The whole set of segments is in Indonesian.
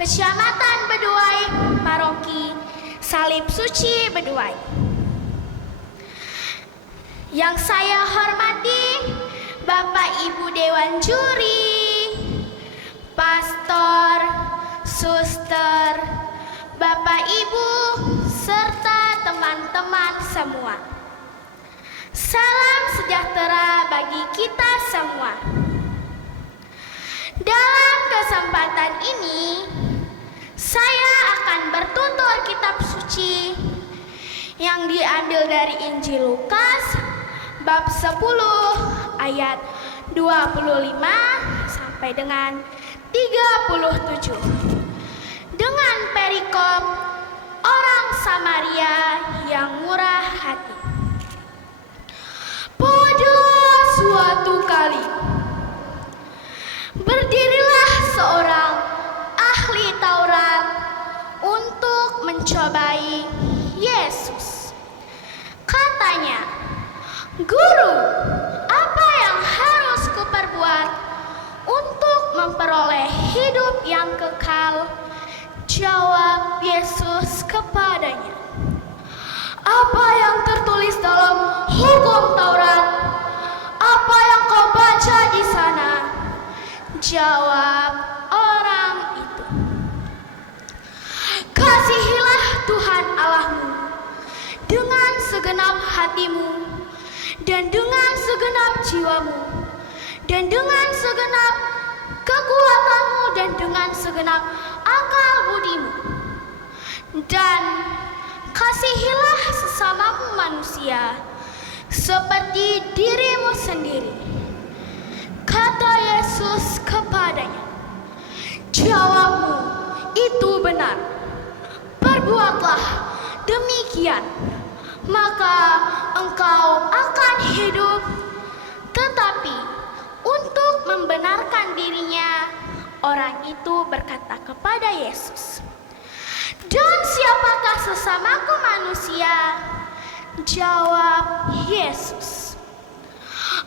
Kecamatan Beduai, Paroki Salib Suci Beduai. Yang saya hormati Bapak Ibu Dewan Juri, Pastor, Suster, Bapak Ibu, serta teman-teman semua. Salam sejahtera bagi kita semua. Dalam kesempatan ini, saya akan bertutur kitab suci yang diambil dari Injil Lukas bab 10 ayat 25 sampai dengan 37. Dengan perikop orang Samaria yang murah hati. Pada suatu kali, berdirilah seorang ahli Taurat untuk mencobai Yesus. Katanya, "Guru, apa yang harus kuperbuat untuk memperoleh hidup yang kekal?" Jawab Yesus kepadanya, "Apa yang tertulis dalam hukum Taurat? Apa yang kau baca di sana?" Jawab orang itu, "Kasihilah Tuhan Allahmu dengan segenap hatimu, dan dengan segenap jiwamu, dan dengan segenap kekuatanmu, dan dengan segenap akal budimu. Dan kasihilah sesamamu manusia seperti dirimu sendiri." Kata Yesus kepadanya, "Jawabmu itu benar. Perbuatlah demikian, maka engkau akan hidup." Tetapi untuk membenarkan dirinya, orang itu berkata kepada Yesus, "Dan siapakah sesamaku manusia?" Jawab Yesus,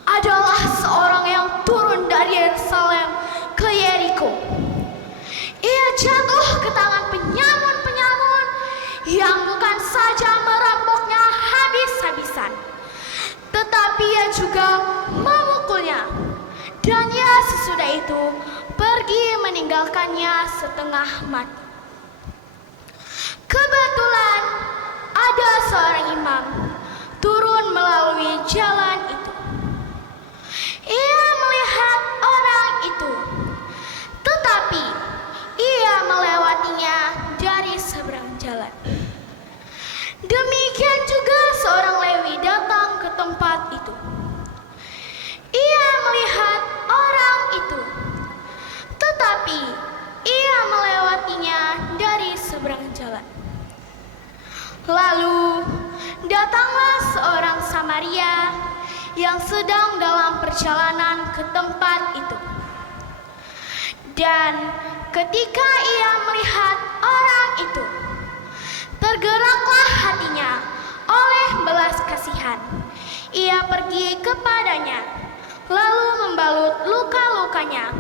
"Adalah seorang yang turun dari Yerusalem ke Yeriko. Ia jatuh ke tangan penyamun-penyamun yang bukan saja merampoknya habis-habisan, tetapi ia juga memukulnya, dan ia sesudah itu pergi meninggalkannya setengah mati. Kebetulan ada seorang imam turun melalui jalan itu. Ia melihat orang itu, tetapi ia melewatinya dari seberang jalan. Demikian juga seorang Lewi datang ke tempat itu. Ia melihat orang itu, tetapi ia melewatinya dari seberang jalan. Lalu datanglah seorang Samaria yang sedang dalam perjalanan ke tempat itu. Dan ketika ia melihat orang itu, tergeraklah hatinya oleh belas kasihan. Ia pergi kepadanya, lalu membalut luka-lukanya.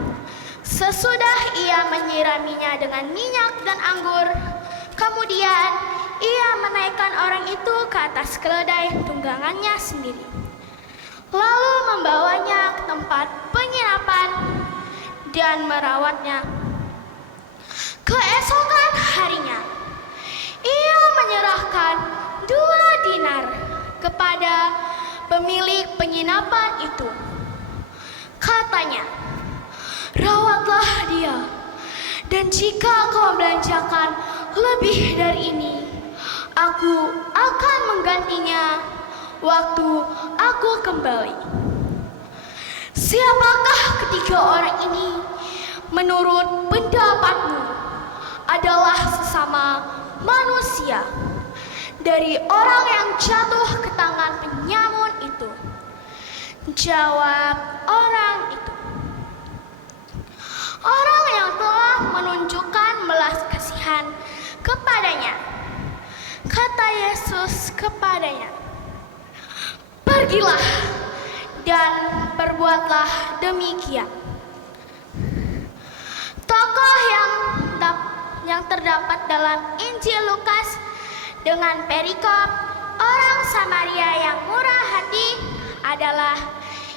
Sesudah ia menyiraminya dengan minyak dan anggur, kemudian ia menaikkan orang itu ke atas keledai tunggangannya sendiri, lalu membawanya ke tempat penginapan dan merawatnya. Keesokan harinya, ia menyerahkan 2 dinar kepada pemilik penginapan itu. Katanya, "Rawatlah dia, dan jika kau belanjakan lebih dari ini, aku akan menggantinya waktu aku kembali." Siapakah ketiga orang ini menurut pendapatmu adalah sesama manusia dari orang yang jatuh ke tangan penyamun itu? Jawab orang itu, "Orang yang telah menunjukkan belas kasihan kepadanya." Kata Yesus kepadanya, "Pergilah dan perbuatlah demikian." Tokoh yang yang terdapat dalam Injil Lukas dengan perikop orang Samaria yang murah hati adalah: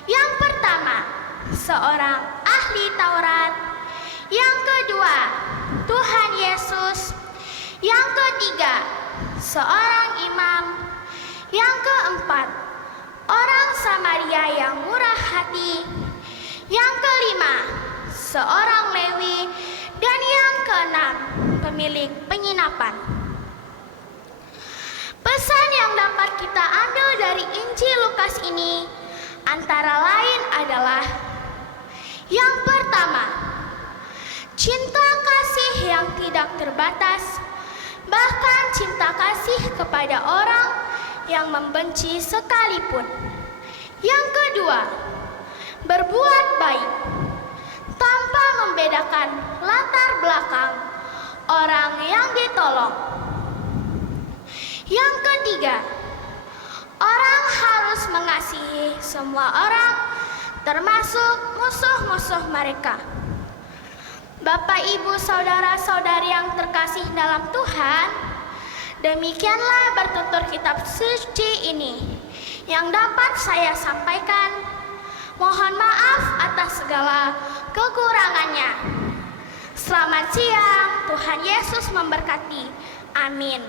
yang pertama, seorang ahli Taurat; yang kedua, Tuhan Yesus; yang ketiga, seorang imam; yang keempat, orang Samaria yang murah hati; yang kelima, seorang Lewi; dan yang keenam, pemilik penginapan. Pesan yang dapat kita ambil dari Injil Lukas ini antara lain adalah: yang pertama, cinta kasih yang tidak terbatas, bahkan cinta kasih kepada orang yang membenci sekalipun. Yang kedua, berbuat baik tanpa membedakan latar belakang orang yang ditolong. Yang ketiga, orang harus mengasihi semua orang, termasuk musuh-musuh mereka. Bapak, Ibu, saudara-saudari yang terkasih dalam Tuhan, demikianlah bertutur kitab suci ini yang dapat saya sampaikan. Mohon maaf atas segala kekurangannya. Selamat siang, Tuhan Yesus memberkati. Amin.